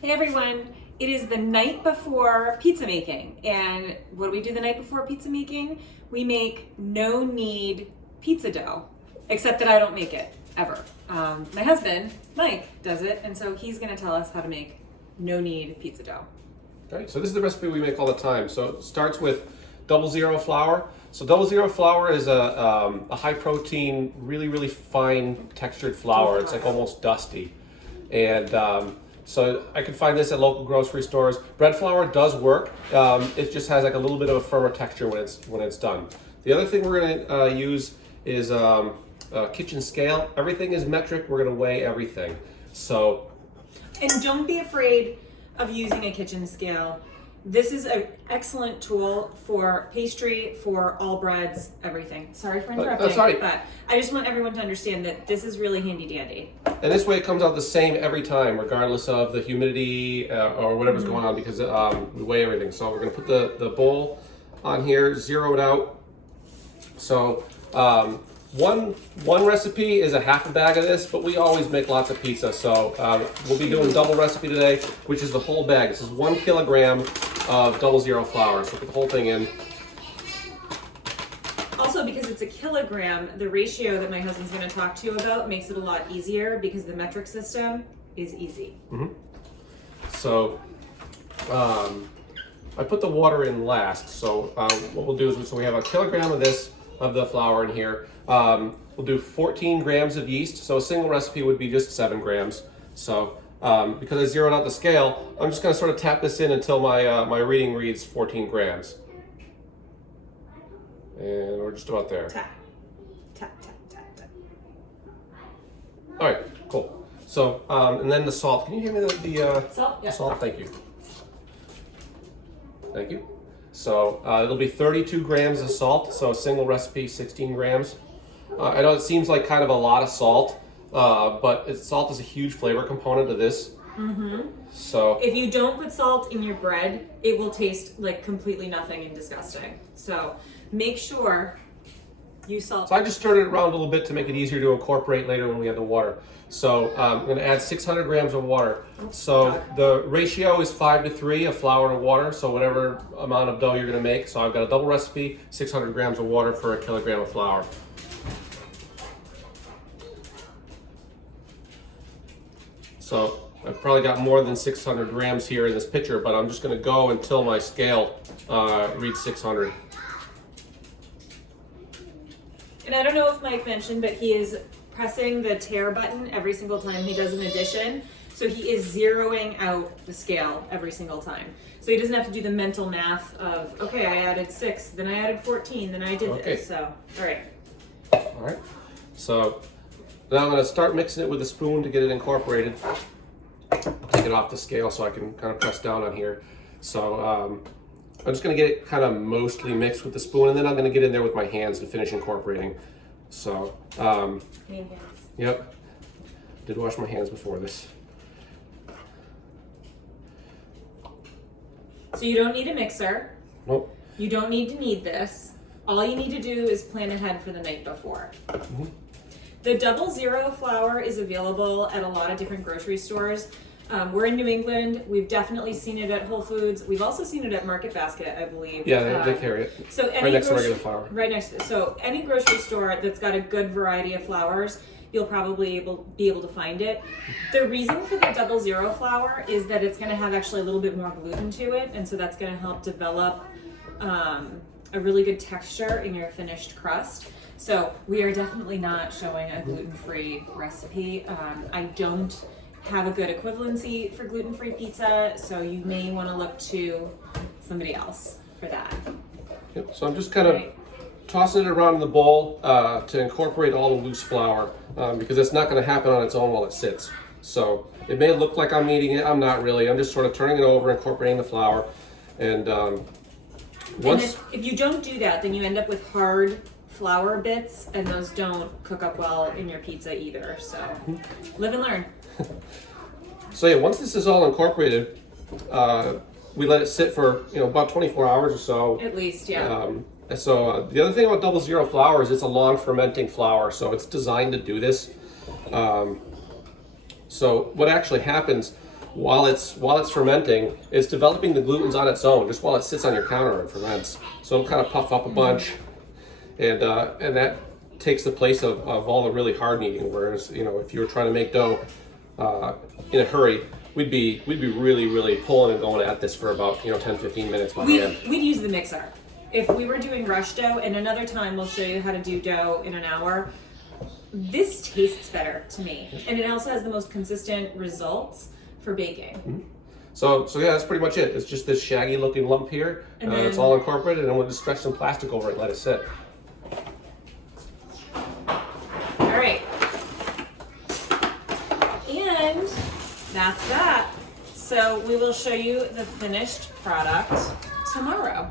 Hey everyone, it is the night before pizza making. And what do we do the night before pizza making? We make no knead pizza dough, except that I don't make it ever. My husband, Mike, does it, and so he's gonna tell us how to make no knead pizza dough. Okay, so this is the recipe we make all the time. So it starts with 00 flour. So 00 flour is a high protein, really fine textured flour. It's like almost dusty. And so I can find this at local grocery stores. Bread flour does work. It just has like a little bit of a firmer texture when it's done. The other thing we're gonna use is a kitchen scale. Everything is metric. We're gonna weigh everything. So, and don't be afraid of using a kitchen scale. This is an excellent tool for pastry, for all breads, everything. Sorry for interrupting, but I just want everyone to understand that this is really handy dandy. And this way it comes out the same every time, regardless of the humidity or whatever's going on, because we weigh everything. So we're gonna put the bowl on here, zero it out. So one recipe is a half a bag of this, but we always make lots of pizza. So we'll be doing double recipe today, which is the whole bag. This is 1 kilogram of 00 flour. So put the whole thing in. Also, because it's a kilogram, the ratio that my husband's going to talk to you about makes it a lot easier because the metric system is easy. So I put the water in last. So what we'll do is, so we have a kilogram of this, of the flour in here. We'll do 14 grams of yeast. So a single recipe would be just 7 grams. So because I zeroed out the scale, I'm just going to sort of tap this in until my reading reads 14 grams. And we're just about there. Tap, tap, tap, tap, tap. All right, cool. So, and then the salt. Can you give me the Salt? Yeah. salt? Thank you. Thank you. So it'll be 32 grams of salt. So a single recipe, 16 grams. I know it seems like kind of a lot of salt, but salt is a huge flavor component of this. So if you don't put salt in your bread, it will taste like completely nothing and disgusting. So make sure you salt. So I just stirred it around a little bit to make it easier to incorporate later when we add the water. So I'm going to add 600 grams of water. So the ratio is 5 to 3 of flour to water. So whatever amount of dough you're going to make. So I've got a double recipe, 600 grams of water for a kilogram of flour. So I've probably got more than 600 grams here in this pitcher, but I'm just going to go until my scale reads 600. And I don't know if Mike mentioned, but he is pressing the tare button every single time he does an addition. So he is zeroing out the scale every single time. So he doesn't have to do the mental math of, okay, I added 6, then I added 14, then I did this. So, all right. All right. So now I'm going to start mixing it with a spoon to get it incorporated. Take it off the scale so I can kind of press down on here. So I'm just going to get it kind of mostly mixed with the spoon, and then I'm going to get in there with my hands and finish incorporating. So, yep, did wash my hands before this. So you don't need a mixer. Nope. You don't need to knead this. All you need to do is plan ahead for the night before. The 00 flour is available at a lot of different grocery stores. We're in New England. We've definitely seen it at Whole Foods. We've also seen it at Market Basket, I believe. Yeah, they carry it. So any right next to regular flour. Right next to, so any grocery store that's got a good variety of flours, you'll probably be able to find it. The reason for the 00 flour is that it's going to have actually a little bit more gluten to it, and so that's going to help develop a really good texture in your finished crust. So we are definitely not showing a gluten-free recipe. I don't have a good equivalency for gluten-free pizza, so you may want to look to somebody else for that. Yep. So I'm just kind of tossing it around in the bowl to incorporate all the loose flour because it's not going to happen on its own while it sits. So it may look like I'm eating it. I'm not really. I'm just sort of turning it over, incorporating the flour. And if you don't do that, then you end up with hard flour bits, and those don't cook up well in your pizza either. So live and learn. So yeah, once this is all incorporated, we let it sit for about 24 hours or so. At least, yeah. So the other thing about 00 flour is it's a long fermenting flour, so it's designed to do this. So what actually happens while it's fermenting, it's developing the glutens on its own, just while it sits on your counter and ferments. So it'll kind of puff up a bunch, and that takes the place of all the really hard kneading. Whereas, you know, if you were trying to make dough in a hurry, we'd be really pulling and going at this for about, you know, 10-15 minutes by hand. We'd use the mixer. If we were doing rush dough, and another time we'll show you how to do dough in an hour, this tastes better to me. And it also has the most consistent results for baking. So yeah, that's pretty much it. It's just this shaggy looking lump here. And then, it's all incorporated, and we'll just stretch some plastic over it and let it sit. All right. And that's that. So we will show you the finished product tomorrow.